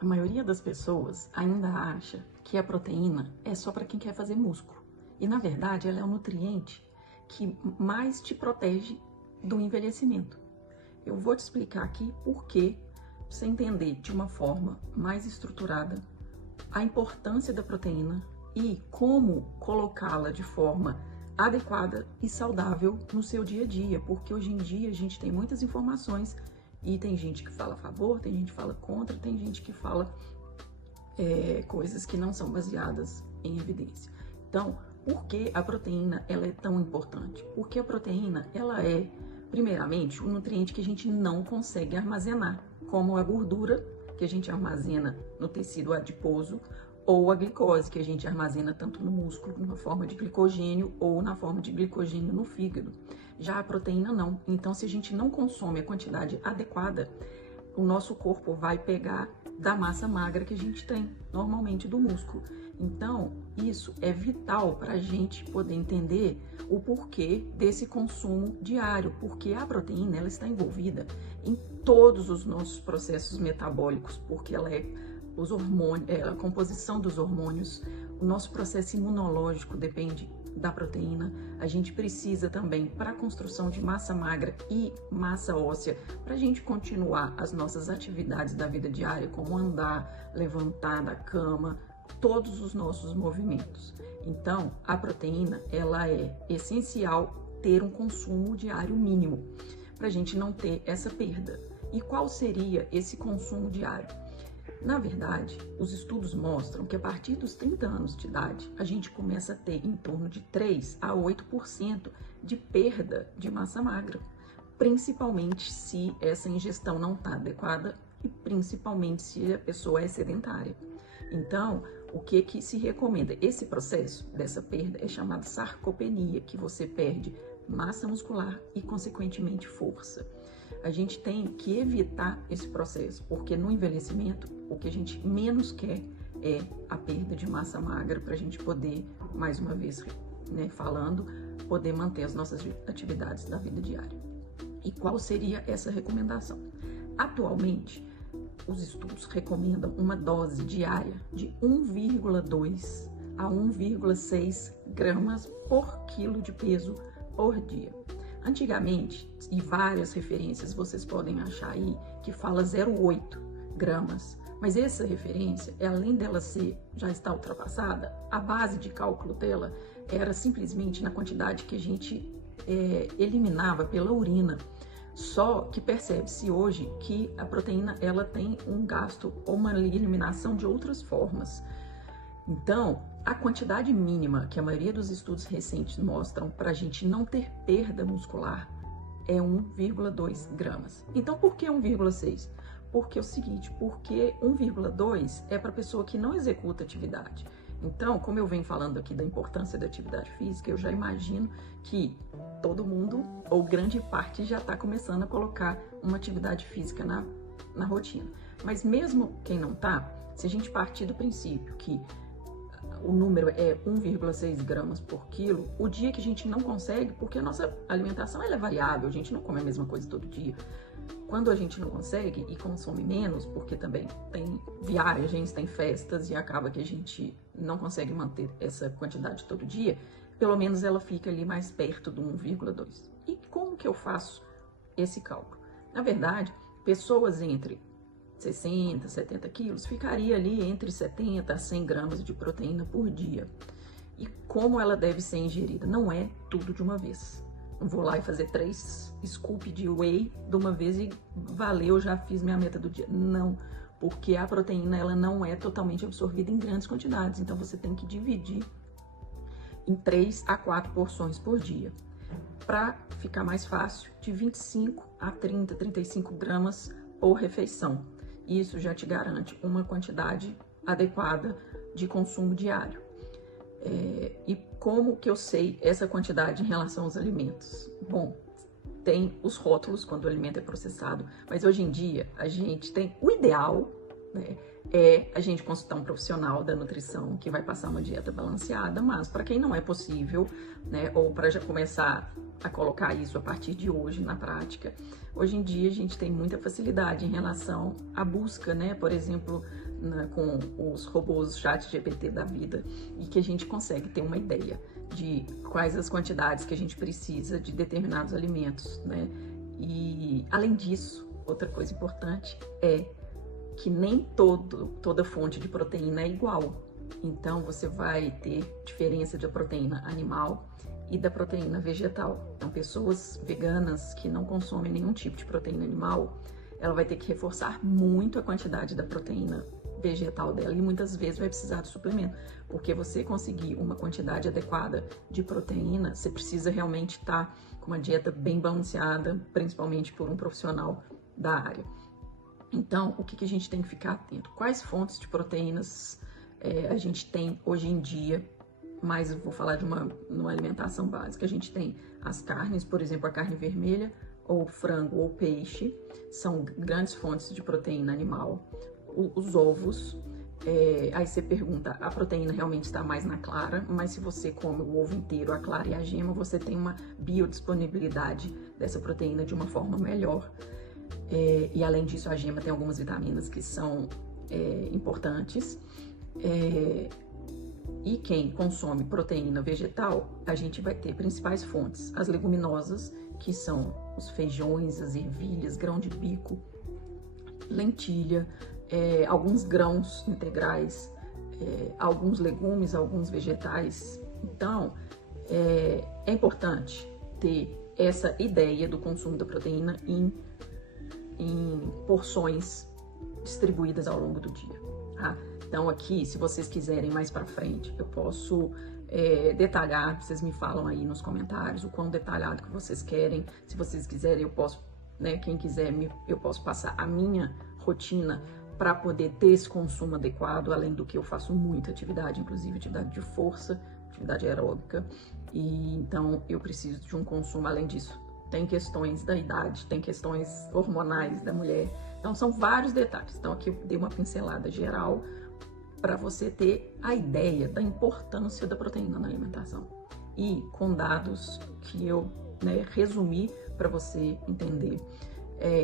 A maioria das pessoas ainda acha que a proteína é só para quem quer fazer músculo. E, na verdade, ela é o nutriente que mais te protege do envelhecimento. Eu vou te explicar aqui por quê, pra você entender de uma forma mais estruturada a importância da proteína e como colocá-la de forma adequada e saudável no seu dia a dia. Porque hoje em dia a gente tem muitas informações e tem gente que fala a favor, tem gente que fala contra, tem gente que fala coisas que não são baseadas em evidência. Então, por que a proteína ela é tão importante? Porque a proteína ela é, primeiramente, um nutriente que a gente não consegue armazenar, como a gordura que a gente armazena no tecido adiposo ou a glicose que a gente armazena tanto no músculo na forma de glicogênio ou na forma de glicogênio no fígado. Já a proteína não. Então, se a gente não consome a quantidade adequada, o nosso corpo vai pegar da massa magra que a gente tem normalmente do músculo. Então, isso é vital para a gente poder entender o porquê desse consumo diário, porque a proteína ela está envolvida em todos os nossos processos metabólicos, porque ela é os hormônios, a composição dos hormônios, o nosso processo imunológico depende da proteína. A gente precisa também para a construção de massa magra e massa óssea, para a gente continuar as nossas atividades da vida diária, como andar, levantar da cama, todos os nossos movimentos. Então, a proteína, ela é essencial ter um consumo diário mínimo, para a gente não ter essa perda. E qual seria esse consumo diário? Na verdade, os estudos mostram que a partir dos 30 anos de idade, a gente começa a ter em torno de 3 a 8% de perda de massa magra, principalmente se essa ingestão não está adequada e principalmente se a pessoa é sedentária. Então, o que se recomenda? Esse processo dessa perda é chamado sarcopenia, que você perde massa muscular e, consequentemente, força. A gente tem que evitar esse processo, porque no envelhecimento, o que a gente menos quer é a perda de massa magra para a gente poder, mais uma vez, falando, poder manter as nossas atividades da vida diária. E qual seria essa recomendação? Atualmente, os estudos recomendam uma dose diária de 1,2 a 1,6 gramas por quilo de peso por dia. Antigamente, e várias referências vocês podem achar aí, que fala 0,8 gramas, mas essa referência, além dela já está ultrapassada, a base de cálculo dela era simplesmente na quantidade que a gente eliminava pela urina. Só que percebe-se hoje que a proteína ela tem um gasto ou uma eliminação de outras formas. Então, a quantidade mínima que a maioria dos estudos recentes mostram para a gente não ter perda muscular é 1,2 gramas. Então, por que 1,6? Porque é o seguinte, porque 1,2 é para pessoa que não executa atividade. Então, como eu venho falando aqui da importância da atividade física, eu já imagino que todo mundo, ou grande parte, já está começando a colocar uma atividade física na rotina. Mas mesmo quem não está, se a gente partir do princípio que o número é 1,6 gramas por quilo, o dia que a gente não consegue, porque a nossa alimentação ela é variável, a gente não come a mesma coisa todo dia. Quando a gente não consegue e consome menos, porque também tem viagens, tem festas e acaba que a gente não consegue manter essa quantidade todo dia, pelo menos ela fica ali mais perto do 1,2. E como que eu faço esse cálculo? Na verdade, pessoas entre 60, 70 quilos ficaria ali entre 70 a 100 gramas de proteína por dia. E como ela deve ser ingerida? Não é tudo de uma vez. Não vou lá e fazer 3 scoops de whey de uma vez e valeu, já fiz minha meta do dia. Não, porque a proteína ela não é totalmente absorvida em grandes quantidades. Então você tem que dividir em 3 a 4 porções por dia. Para ficar mais fácil, de 25 a 30, 35 gramas por refeição. Isso já te garante uma quantidade adequada de consumo diário. E como que eu sei essa quantidade em relação aos alimentos? Bom, tem os rótulos quando o alimento é processado, mas hoje em dia a gente tem o ideal né? É a gente consultar um profissional da nutrição que vai passar uma dieta balanceada, mas para quem não é possível, né, ou para já começar a colocar isso a partir de hoje na prática, hoje em dia a gente tem muita facilidade em relação à busca, né, por exemplo, com os robôs ChatGPT da vida, e que a gente consegue ter uma ideia de quais as quantidades que a gente precisa de determinados alimentos, né? E além disso, outra coisa importante é que nem toda fonte de proteína é igual. Então, você vai ter diferença de proteína animal e da proteína vegetal. Então, pessoas veganas que não consomem nenhum tipo de proteína animal, ela vai ter que reforçar muito a quantidade da proteína vegetal dela e muitas vezes vai precisar de suplemento, porque você conseguir uma quantidade adequada de proteína, você precisa realmente estar com uma dieta bem balanceada, principalmente por um profissional da área. Então, o que a gente tem que ficar atento? Quais fontes de proteínas a gente tem hoje em dia? Mas eu vou falar de numa alimentação básica. A gente tem as carnes, por exemplo, a carne vermelha, ou frango, ou peixe, são grandes fontes de proteína animal. Os ovos, aí você pergunta, a proteína realmente está mais na clara, mas se você come o ovo inteiro, a clara e a gema, você tem uma biodisponibilidade dessa proteína de uma forma melhor. E além disso, a gema tem algumas vitaminas que são importantes. E quem consome proteína vegetal, a gente vai ter principais fontes. As leguminosas, que são os feijões, as ervilhas, grão de bico, lentilha, alguns grãos integrais, alguns legumes, alguns vegetais. Então, é importante ter essa ideia do consumo da proteína em porções distribuídas ao longo do dia, tá? Então aqui, se vocês quiserem mais para frente, eu posso detalhar, vocês me falam aí nos comentários o quão detalhado que vocês querem. Se vocês quiserem, eu posso, né, quem quiser, eu posso passar a minha rotina para poder ter esse consumo adequado, além do que eu faço muita atividade, inclusive atividade de força, atividade aeróbica, e então eu preciso de um consumo. Além disso, tem questões da idade, tem questões hormonais da mulher, então são vários detalhes. Então aqui eu dei uma pincelada geral para você ter a ideia da importância da proteína na alimentação e com dados que eu, né, resumi para você entender.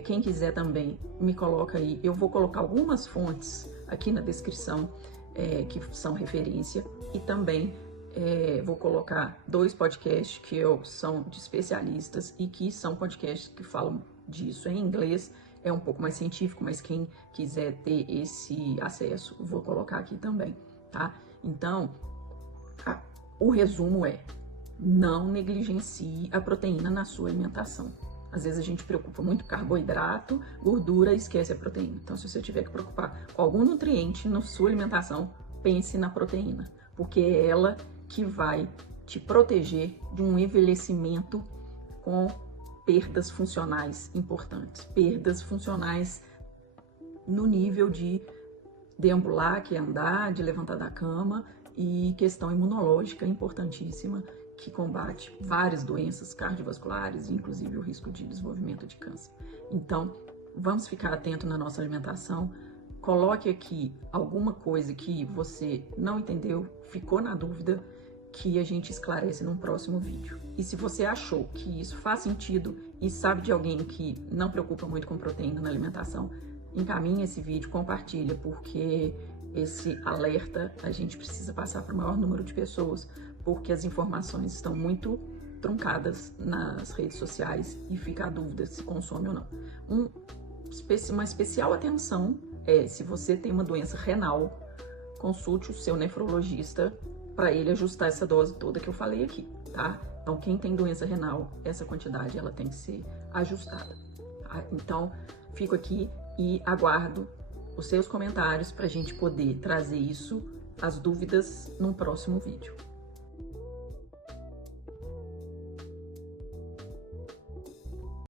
Quem quiser também me coloca aí, eu vou colocar algumas fontes aqui na descrição que são referência, e também vou colocar 2 podcasts que são de especialistas e que são podcasts que falam disso em inglês. É um pouco mais científico, mas quem quiser ter esse acesso, vou colocar aqui também, tá? Então, o resumo é: não negligencie a proteína na sua alimentação. Às vezes a gente preocupa muito com carboidrato, gordura e esquece a proteína. Então, se você tiver que preocupar com algum nutriente na sua alimentação, pense na proteína, porque é ela que vai te proteger de um envelhecimento com perdas funcionais importantes. Perdas funcionais no nível de deambular, que é andar, de levantar da cama, e questão imunológica importantíssima, que combate várias doenças cardiovasculares, inclusive o risco de desenvolvimento de câncer. Então, vamos ficar atento na nossa alimentação. Coloque aqui alguma coisa que você não entendeu, ficou na dúvida, que a gente esclarece num próximo vídeo. E se você achou que isso faz sentido e sabe de alguém que não preocupa muito com proteína na alimentação, encaminhe esse vídeo, compartilha, porque esse alerta a gente precisa passar para o maior número de pessoas, porque as informações estão muito truncadas nas redes sociais e fica a dúvida se consome ou não. Uma especial atenção se você tem uma doença renal, consulte o seu nefrologista para ele ajustar essa dose toda que eu falei aqui, tá? Então, quem tem doença renal, essa quantidade ela tem que ser ajustada, tá? Então, fico aqui e aguardo os seus comentários para a gente poder trazer isso, as dúvidas, num próximo vídeo.